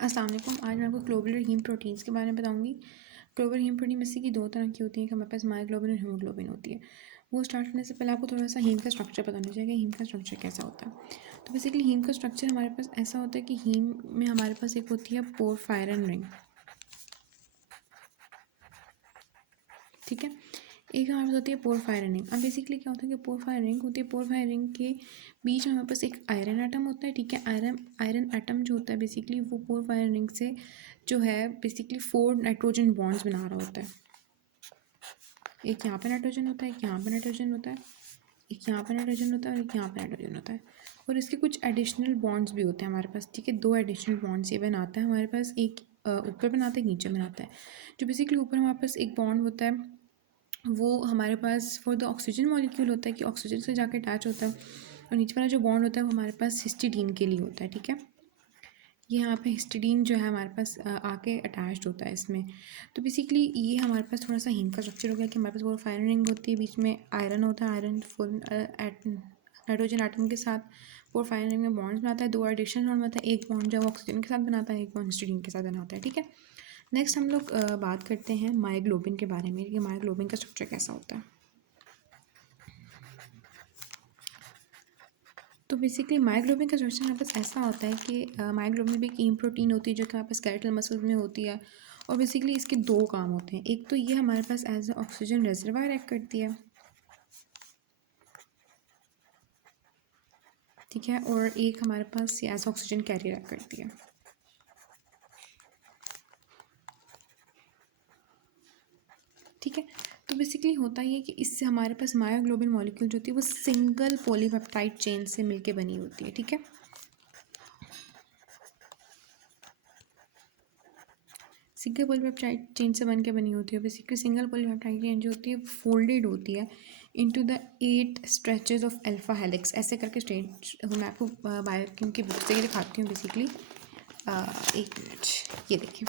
अस्सलाम वालेकुम। आज मैं आपको ग्लोबुलर हीम प्रोटीन्स के बारे में बताऊंगी। ग्लोबुलर हीम प्रोटीन में से की दो तरह की होती है कि हमारे पास मायोग्लोबिन और हीमोग्लोबिन होती है। वो स्टार्ट करने से पहले आपको थोड़ा सा हीम का स्ट्रक्चर पता होना चाहिए कि हीम का स्ट्रक्चर कैसा होता है। तो बेसिकली हीम का स्ट्रक्चर हमारे पास ऐसा होता है कि हीम में हमारे पास एक होती है पोरफायरन रिंग, ठीक है। एक हमारे पास होती है पोरफायरन रिंग। अब बेसिकली क्या होता है कि पोरफायरन रिंग होती है, पोरफायरन रिंग के बीच में हमारे पास एक आयरन एटम होता है, ठीक है। आयरन एटम जो होता है बेसिकली वो पोरफायरन रिंग से जो है बेसिकली 4 नाइट्रोजन बॉन्ड्स बना रहा होता है। एक यहाँ पे नाइट्रोजन होता है, एक यहाँ पे नाइट्रोजन होता है, एक यहाँ पे नाइट्रोजन होता है और एक यहाँ पे नाइट्रोजन होता है। और इसके कुछ एडिशनल बॉन्ड्स भी होते हैं हमारे पास, ठीक है। 2 एडिशनल बॉन्ड्स ये बनाता है हमारे पास, एक ऊपर बनाता है, एक नीचे बनाता है। जो बेसिकली ऊपर हमारे पास एक बॉन्ड होता है वो हमारे पास फॉर द ऑक्सीजन मॉलिक्यूल होता है कि ऑक्सीजन से जाके अटैच होता है, और नीचे वाला जो बॉन्ड होता है वो हमारे पास हिस्टिडीन के लिए होता है, ठीक है। ये यहाँ पे हिस्टिडीन जो है हमारे पास आके अटैच्ड होता है इसमें। तो बेसिकली ये हमारे पास थोड़ा सा हीम का स्ट्रक्चर हो गया कि हमारे पास वो फायरन रिंग होती है, बीच में आयरन होता है, आयरन फुल नाइट्रोजन एटम के साथ वो फायरन रिंग में बॉन्ड्स बनाता है। 2 एडिशनल बॉन्ड बनाता है, एक बॉन्ड जो है ऑक्सीजन के साथ बनाता है, एक बॉन्ड हिस्टिडीन के साथ बनाता है, ठीक है। नेक्स्ट हम लोग बात करते हैं मायोग्लोबिन के बारे में कि मायोग्लोबिन का स्ट्रक्चर कैसा होता है। तो बेसिकली मायोग्लोबिन का स्ट्रक्चर हमारे पास ऐसा होता है कि मायोग्लोबिन भी एक हीम प्रोटीन होती है जो कि हमारे पास स्केलेटल मसल्स में होती है। और बेसिकली इसके 2 काम होते हैं। एक तो ये हमारे पास as a oxygen reservoir act करती है, ठीक है। और एक हमारे पास ये एज ऑक्सीजन कैरियर एक्ट करती है, ठीक है। तो बेसिकली होता ये है कि इससे हमारे पास मायोग्लोबिन मॉलिक्यूल जो होती है वो सिंगल पॉलीपेप्टाइड चेन से मिलके बनी होती है, ठीक है। सिंगल पॉलीपेप्टाइड चेन से बन के बनी होती है। बेसिकली सिंगल पॉलीपेप्टाइड चेन जो होती है फोल्डेड होती है into the 8 stretches of alpha helix, ऐसे करके स्ट्रेच। मैं आपको बायोकेम की बुक से ही दिखाती हूँ बेसिकली। एक मिनट, ये देखिए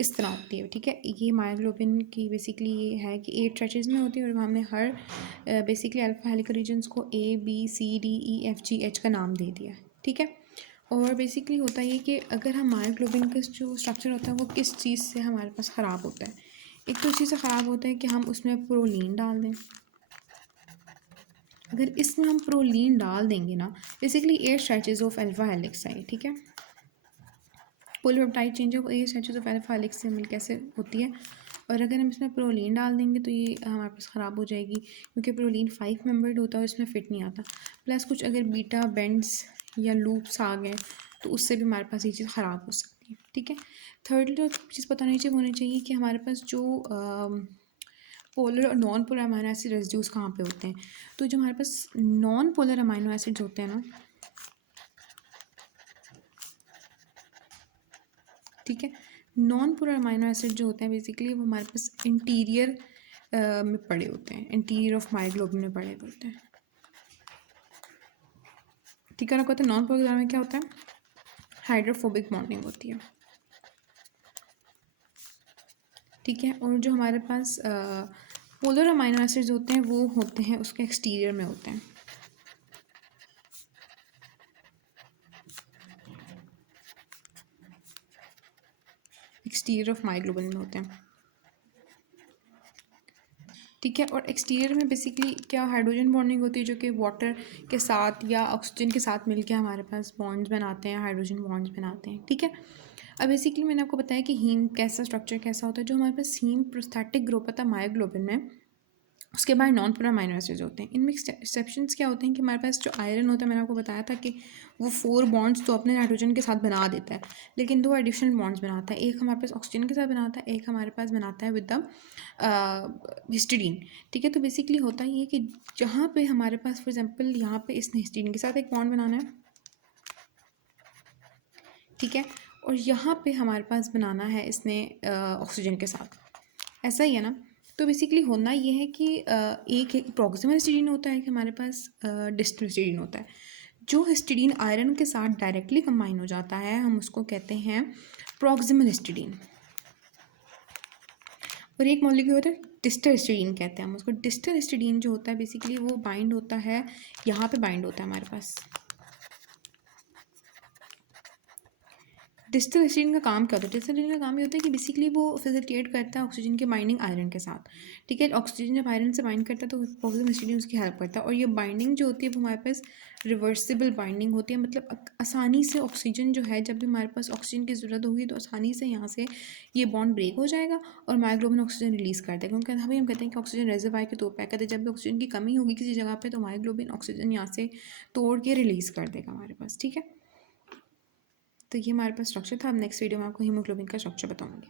इस तरह होती है, ठीक है। ये मायोग्लोबिन की बेसिकली ये है कि 8 स्ट्रेचेस में होती है और हमने हर बेसिकली अल्फा हेलिकल रीजन्स को ABCDEFGH का नाम दे दिया, ठीक है। और बेसिकली होता ये कि अगर हम मायोग्लोबिन का जो स्ट्रक्चर होता है वो किस चीज़ से हमारे पास ख़राब होता है। एक तो चीज़ से ख़राब होता है कि हम उसमें प्रोलीन डाल दें। अगर इसमें हम प्रोलीन डाल देंगे ना, basically 8 stretches of alpha helix है, ठीक है। Polypeptide change of 8 stretches of alpha helix से मिल कैसे होती है। और अगर हम इसमें प्रोलीन डाल देंगे तो ये हमारे पास ख़राब हो जाएगी, क्योंकि प्रोलीन 5 मेंबर्ड होता है और इसमें फिट नहीं आता। प्लस कुछ अगर बीटा बेंड्स या लूप्स आ गए तो उससे भी हमारे पास ये चीज़ ख़राब हो सकती है, ठीक है। थर्डली जो चीज़ पता नहीं होनी चाहिए कि हमारे पास जो पोलर और non polar amino acid residues कहाँ पे होते हैं। तो जो हमारे पास नॉन पोलर अमाइनो एसिड्स होते हैं ना, ठीक है, नॉन पोलर अमाइनो एसिड जो होते हैं बेसिकली वो हमारे पास इंटीरियर में पड़े होते हैं, इंटीरियर ऑफ मायोग्लोबिन में पड़े होते हैं, ठीक है ना। कहते हैं नॉन पोलर में क्या होता है, हाइड्रोफोबिक बॉन्डिंग होती है, ठीक है। और जो हमारे पास पोलर अमाइनो एसिड्स होते हैं वो होते हैं उसके एक्सटीरियर में होते हैं, एक्सटीरियर ऑफ मायोग्लोबिन में होते हैं, ठीक है। और एक्सटीरियर में बेसिकली क्या हाइड्रोजन बॉन्डिंग होती है जो कि वाटर के साथ या ऑक्सीजन के साथ मिलके हमारे पास बॉन्ड्स बनाते हैं, हाइड्रोजन बॉन्ड्स बनाते हैं, ठीक है। अब बेसिकली मैंने आपको बताया कि हीम कैसा स्ट्रक्चर कैसा होता है। जो हमारे पास हीम प्रोस्थेटिक ग्रुप होता है मायोग्लोबिन में, उसके बाद नॉन पोलर अमाइनो एसिड्स होते हैं। इनमें एक्सेप्शंस क्या होते हैं कि हमारे पास जो आयरन होता है, मैंने आपको बताया था कि वो 4 बॉन्ड्स तो अपने नाइट्रोजन के साथ बना देता है, लेकिन 2 एडिशनल बॉन्ड्स बनाता है। एक हमारे पास ऑक्सीजन के साथ बनाता है, एक हमारे पास बनाता है विद द हिस्टिडीन, ठीक है। तो बेसिकली होता ये कि जहाँ पे हमारे पास फॉर एग्जाम्पल यहाँ पे इसने हिस्टिडीन के साथ एक बॉन्ड बनाना है, ठीक है। और यहाँ पे हमारे पास बनाना है इसने ऑक्सीजन के साथ, ऐसा ही है ना। तो बेसिकली होना ये है कि एक प्रॉक्सिमल हिस्टिडीन होता है कि हमारे पास डिस्टल हिस्टिडीन होता है। जो हिस्टिडीन आयरन के साथ डायरेक्टली कंबाइन हो जाता है हम उसको कहते हैं प्रॉक्सिमल हिस्टिडीन। और एक मॉलिक्यूल होता है डिस्टल हिस्टिडीन कहते हैं हम उसको। डिस्टल हिस्टिडीन जो होता है बेसिकली वो बाइंड होता है, यहाँ पे बाइंड होता है हमारे पास, डिस्टल हिस्टीडीन का काम क्या होता है? डिस्टल हिस्टीडीन का काम ये होता है कि बेसिकली वो फैसिलिटेट करता है ऑक्सीजन के बाइंडिंग आयरन के साथ, ठीक है। ऑक्सीजन जब आयरन से बाइंड करता है तो ऑक्सीजन हिस्टीडीन उसकी हेल्प करता है, और ये बाइंडिंग जो होती है वो हमारे पास रिवर्सिबल बाइंडिंग होती है, मतलब आसानी से ऑक्सीजन जो है, जब भी हमारे पास ऑक्सीजन की ज़रूरत होगी तो आसानी से यहाँ से ये बॉन्ड ब्रेक हो जाएगा और मायोग्लोबिन ऑक्सीजन रिलीज़ कर देगा, क्योंकि हम कहते हैं कि ऑक्सीजन रिजर्वायर के तौर पर कहते हैं, जब भी ऑक्सीजन की कमी होगी किसी जगह पर तो मायोग्लोबिन ऑक्सीजन यहाँ से तोड़ के रिलीज़ कर देगा हमारे पास, ठीक है। तो ये हमारे पास स्ट्रक्चर था। अब नेक्स्ट वीडियो में आपको हीमोग्लोबिन का स्ट्रक्चर बताऊंगी।